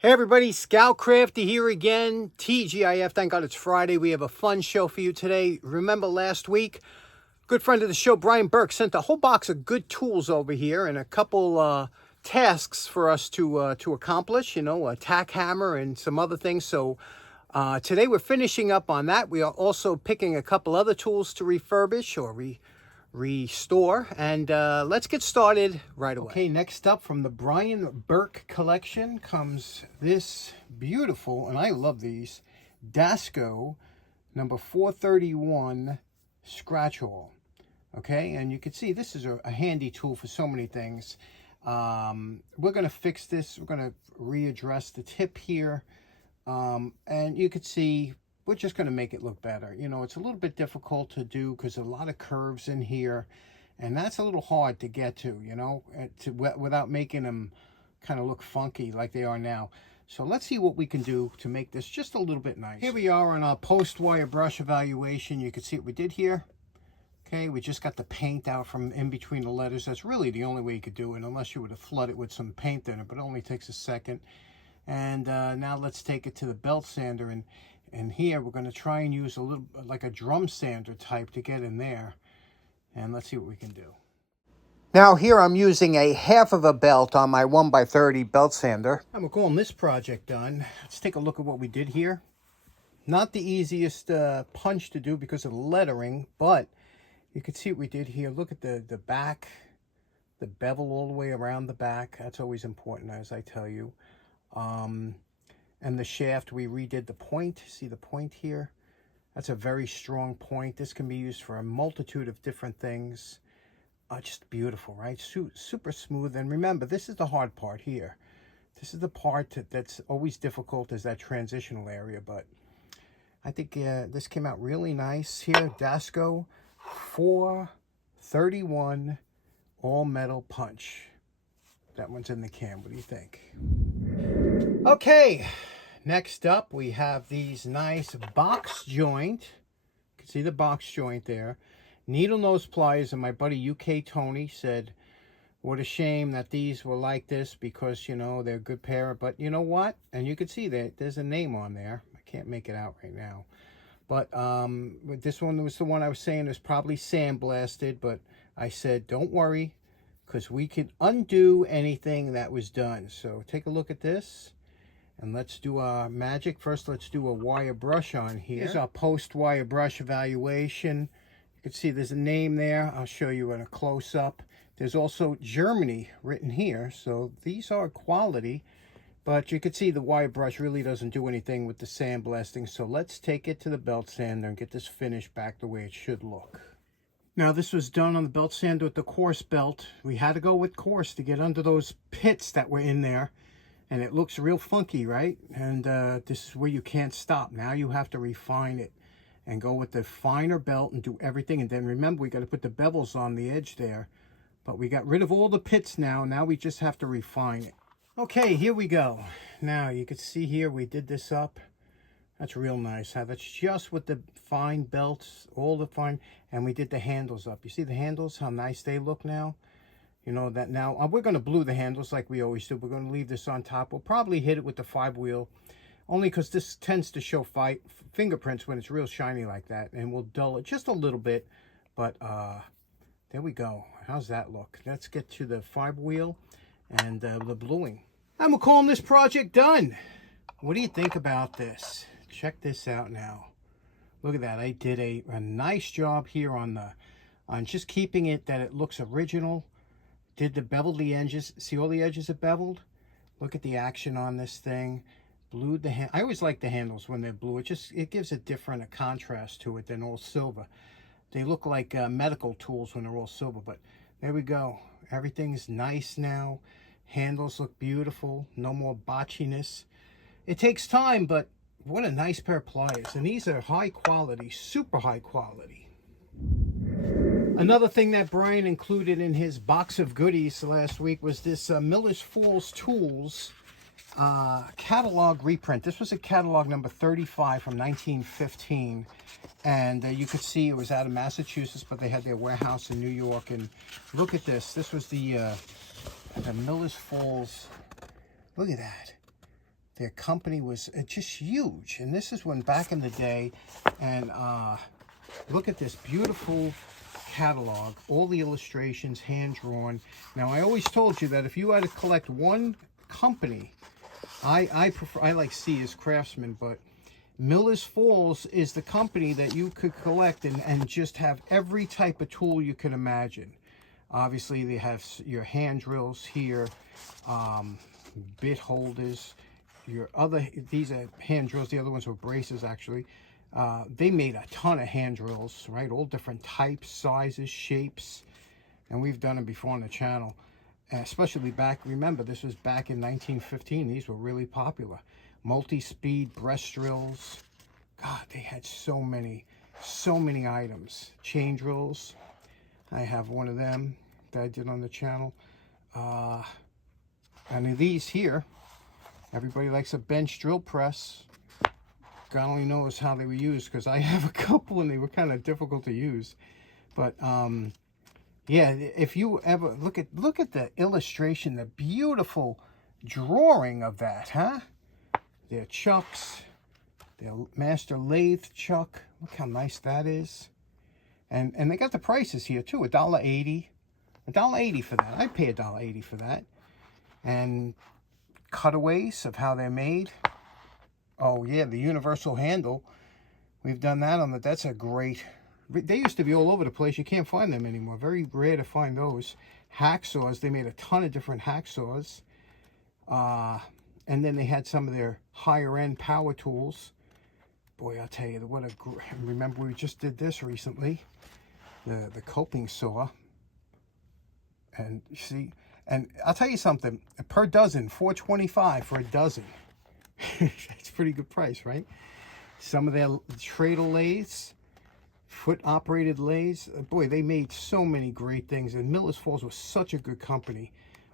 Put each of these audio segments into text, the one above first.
Hey everybody, Scout Crafty here again. TGIF, thank God it's Friday. We have a fun show for you today. Remember last week, good friend of the show, Brian Burke, sent a whole box of good tools over here and a couple tasks for us to accomplish, you know, a tack hammer and some other things. So today we're finishing up on that. We are also picking a couple other tools to refurbish or restore, and let's get started right away. Okay, next up from the Brian Burke collection comes this beautiful, and I love these, Dasco number 431 scratch awl. Okay, and you can see this is a handy tool for so many things. We're going to fix this. We're going to readdress the tip here, and you can see we're just going to make it look better. You know, it's a little bit difficult to do because a lot of curves in here, and that's a little hard to get to, you know, without making them kind of look funky like they are now. So let's see what we can do to make this just a little bit nice. Here we are on our post-wire brush evaluation. You can see what we did here. Okay, we just got the paint out from in between the letters. That's really the only way you could do it, unless you would have flooded with some paint in it, but it only takes a second. And now let's take it to the belt sander, and here we're going to try and use a little like a drum sander type to get in there, and let's see what we can do. Now here I'm using a half of a belt on my 1x30 belt sander. I'm calling this project done. Let's take a look at what we did here. Not the easiest punch to do because of the lettering, but you can see what we did here. Look at the back, the bevel all the way around the back. That's always important, as I tell you. And the shaft, we redid the point. See the point here? That's a very strong point. This can be used for a multitude of different things. Just beautiful, right? Super smooth. And remember, this is the hard part here. This is the part that's always difficult, is that transitional area. But I think this came out really nice here. Dasco 431 all metal punch. That one's in the can. What do you think? Okay, next up we have these nice box joint. You can see the box joint there. Needle nose pliers, and my buddy UK Tony said, what a shame that these were like this because, you know, they're a good pair. But you know what? And you can see that there's a name on there. I can't make it out right now. But this one was the one I was saying is probably sandblasted, but I said, don't worry, because we could undo anything that was done. So take a look at this, and let's do our magic. First, let's do a wire brush on here. Here's our post-wire brush evaluation. You can see there's a name there. I'll show you in a close-up. There's also Germany written here, so these are quality. But you can see the wire brush really doesn't do anything with the sandblasting. So let's take it to the belt sander and get this finished back the way it should look. Now this was done on the belt sander with the coarse belt. We had to go with coarse to get under those pits that were in there. And it looks real funky, right? And this is where you can't stop. Now you have to refine it and go with the finer belt and do everything. And then remember, we got to put the bevels on the edge there. But we got rid of all the pits now. Now we just have to refine it. Okay, here we go. Now you can see here we did this up. That's real nice. How that's just with the fine belts, all the fine, and we did the handles up. You see the handles, how nice they look now? You know that now, we're going to blue the handles like we always do. We're going to leave this on top. We'll probably hit it with the 5-wheel, only because this tends to show fingerprints when it's real shiny like that, and we'll dull it just a little bit. But there we go. How's that look? Let's get to the 5-wheel and the bluing. I'm calling this project done. What do you think about this? Check this out now. Look at that. I did a nice job here on just keeping it that it looks original. Did the beveled the edges. See all the edges are beveled? Look at the action on this thing. Blued the hand. I always like the handles when they're blue. It gives a different contrast to it than all silver. They look like medical tools when they're all silver, but there we go. Everything's nice now. Handles look beautiful. No more botchiness. It takes time, but what a nice pair of pliers. And these are high quality, super high quality. Another thing that Brian included in his box of goodies last week was this Miller's Falls Tools catalog reprint. This was a catalog number 35 from 1915. And you could see it was out of Massachusetts, but they had their warehouse in New York. And look at this. This was the Miller's Falls. Look at that. Their company was just huge. And this is when back in the day, and look at this beautiful catalog, all the illustrations hand-drawn. Now, I always told you that if you had to collect one company, I like Sears Craftsman, but Miller's Falls is the company that you could collect and just have every type of tool you can imagine. Obviously, they have your hand drills here, bit holders, these are hand drills. The other ones were braces, actually. They made a ton of hand drills, right? All different types, sizes, shapes, and we've done them before on the channel. Especially back, remember, this was back in 1915. These were really popular. Multi-speed breast drills. God, they had so many items. Chain drills. I have one of them that I did on the channel. And these here, everybody likes a bench drill press. God only knows how they were used, because I have a couple and they were kind of difficult to use. But yeah, if you ever look at the illustration, the beautiful drawing of that, huh? Their chucks, their master lathe chuck. Look how nice that is. And they got the prices here too. $1.80. $1.80 for that. I'd pay $1.80 for that. And cutaways of how they're made. Oh yeah, the universal handle. We've done that on that's a great. They used to be all over the place. You can't find them anymore. Very rare to find those. Hacksaws. They made a ton of different hacksaws. And then they had some of their higher end power tools. Boy, I'll tell you, what a great. Remember, we just did this recently. The coping saw. And you see, and I'll tell you something. Per dozen, $4.25 for a dozen. That's a pretty good price, right? Some of their Tradle lathes, foot-operated lathes. Boy, they made so many great things. And Miller's Falls was such a good company.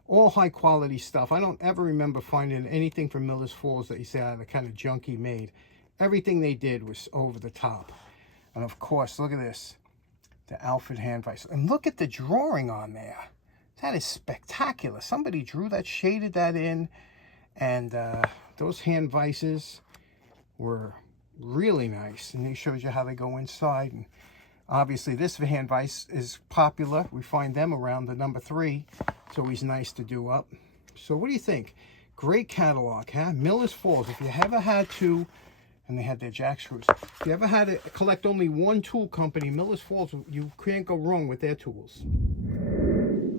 All high-quality stuff. I don't ever remember finding anything from Miller's Falls that you say, the kind of junky made. Everything they did was over the top. And of course, look at this. The Alfred hand vise. And look at the drawing on there. That is spectacular. Somebody drew that, shaded that in. And those hand vices were really nice. And it shows you how they go inside. And obviously, this hand vise is popular. We find them around the number 3. It's always nice to do up. So what do you think? Great catalog, huh? Miller's Falls. If you ever had to, and they had their jack screws. If you ever had to collect only one tool company, Miller's Falls, you can't go wrong with their tools.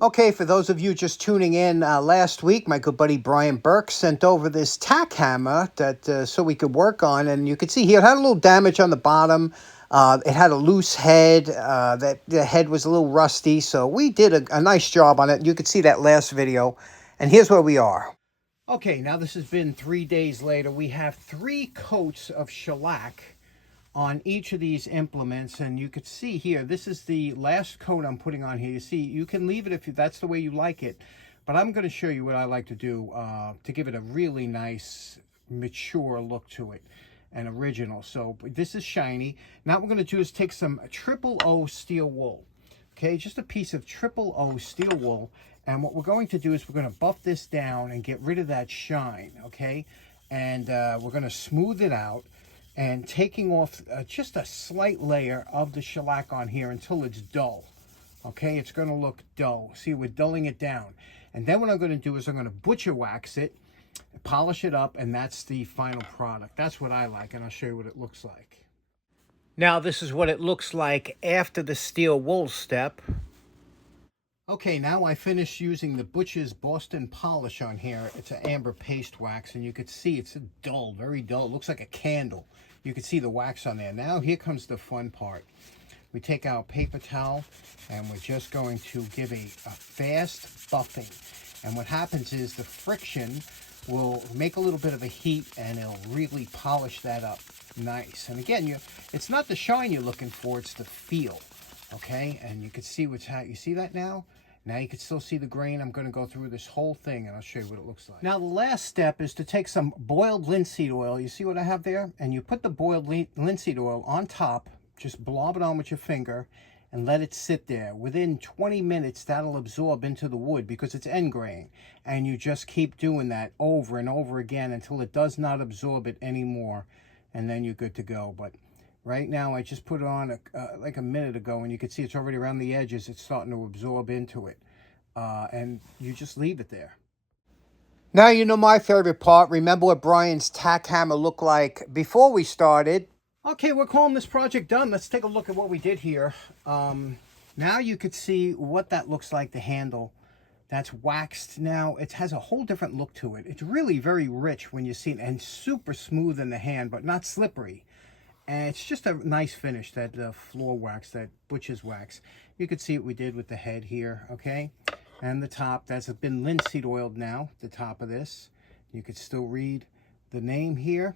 Okay, for those of you just tuning in, last week, my good buddy Brian Burke sent over this tack hammer that so we could work on. And you can see here, it had a little damage on the bottom. It had a loose head. The head was a little rusty. So we did a nice job on it. You could see that last video. And here's where we are. Okay, now this has been 3 days later. We have 3 coats of shellac on each of these implements, and you could see here, this is the last coat I'm putting on here. You see, you can leave it if that's the way you like it, but I'm going to show you what I like to do to give it a really nice, mature look to it, and original. So this is shiny. Now what we're going to do is take some 000 steel wool, okay, just a piece of 000 steel wool, and what we're going to do is we're going to buff this down and get rid of that shine, okay, and we're going to smooth it out. And taking off just a slight layer of the shellac on here until it's dull. Okay, it's going to look dull. See, we're dulling it down. And then what I'm going to do is I'm going to butcher wax it, polish it up, and that's the final product. That's what I like, and I'll show you what it looks like. Now, this is what it looks like after the steel wool step. Okay, now I finished using the Butcher's Boston Polish on here. It's an amber paste wax, and you could see it's dull, very dull. It looks like a candle. You can see the wax on there. Now here comes the fun part. We take our paper towel, and we're just going to give a fast buffing. And what happens is the friction will make a little bit of a heat, and it'll really polish that up nice. And again, it's not the shine you're looking for, it's the feel. Okay, and you can see you see that now? Now you can still see the grain. I'm going to go through this whole thing and I'll show you what it looks like. Now the last step is to take some boiled linseed oil. You see what I have there? And you put the boiled linseed oil on top, just blob it on with your finger, and let it sit there. Within 20 minutes, that'll absorb into the wood because it's end grain. And you just keep doing that over and over again until it does not absorb it anymore. And then you're good to go. But right now, I just put it on like a minute ago, and you can see it's already around the edges. It's starting to absorb into it. And you just leave it there. Now you know my favorite part. Remember what Brian's tack hammer looked like before we started. Okay, we're calling this project done. Let's take a look at what we did here. Now you could see what that looks like, the handle. That's waxed now. It has a whole different look to it. It's really very rich when you see it, and super smooth in the hand, but not slippery. And it's just a nice finish, that floor wax, that butcher's wax. You could see what we did with the head here, okay? And the top, that's been linseed oiled now, the top of this. You could still read the name here.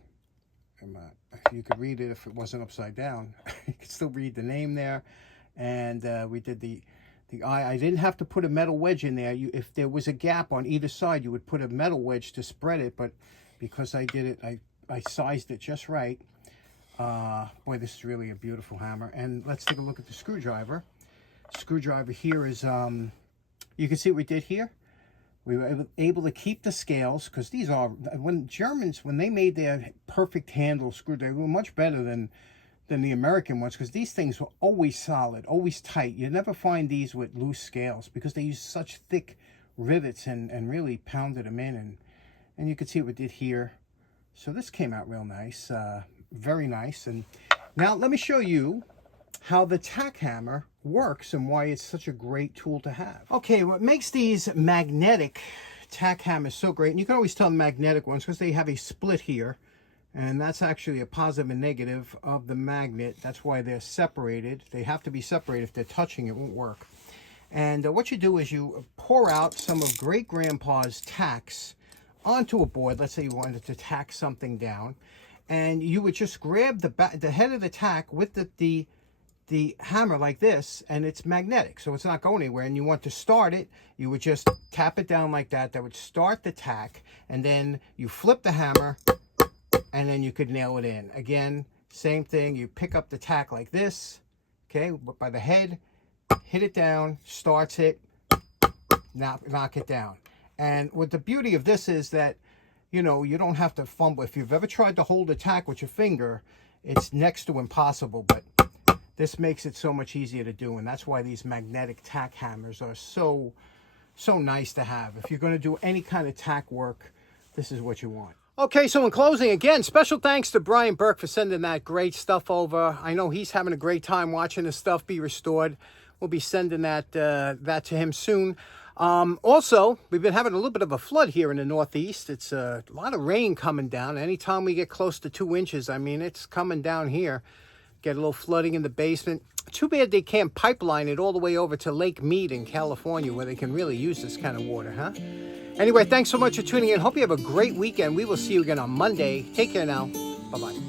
You could read it if it wasn't upside down. You could still read the name there. And we did the eye. I didn't have to put a metal wedge in there. If there was a gap on either side, you would put a metal wedge to spread it. But because I did it, I sized it just right. Boy, this is really a beautiful hammer. And let's take a look at the screwdriver. Screwdriver here is... you can see what we did here. We were able to keep the scales, because these are, when Germans, when they made their perfect handle screwdriver, they were much better than the American ones, because these things were always solid, always tight. You never find these with loose scales, because they use such thick rivets and really pounded them in. And you can see what we did here. So this came out real nice, very nice. And now let me show you how the tack hammer works and why it's such a great tool to have. Okay, what makes these magnetic tack hammers so great, and you can always tell the magnetic ones because they have a split here, and that's actually a positive and negative of the magnet. That's why they're separated. They have to be separated. If they're touching, it won't work. And what you do is you pour out some of great-grandpa's tacks onto a board. Let's say you wanted to tack something down, and you would just grab the head of the tack with the hammer like this, and it's magnetic, so it's not going anywhere. And you want to start it, you would just tap it down like that. That would start the tack, and then you flip the hammer, and then you could nail it in. Again, same thing. You pick up the tack like this, okay, by the head, hit it down, starts it, knock it down. And what the beauty of this is that, you know, you don't have to fumble. If you've ever tried to hold a tack with your finger, it's next to impossible, but this makes it so much easier to do, and that's why these magnetic tack hammers are so nice to have. If you're going to do any kind of tack work, this is what you want. Okay, so in closing, again, special thanks to Brian Burke for sending that great stuff over. I know he's having a great time watching his stuff be restored. We'll be sending that to him soon. Also, we've been having a little bit of a flood here in the Northeast. It's a lot of rain coming down. Anytime we get close to 2 inches, I mean, it's coming down here. Get a little flooding in the basement. Too bad they can't pipeline it all the way over to Lake Mead in California, where they can really use this kind of water, huh? Anyway, thanks so much for tuning in. Hope you have a great weekend. We will see you again on Monday. Take care now. Bye-bye.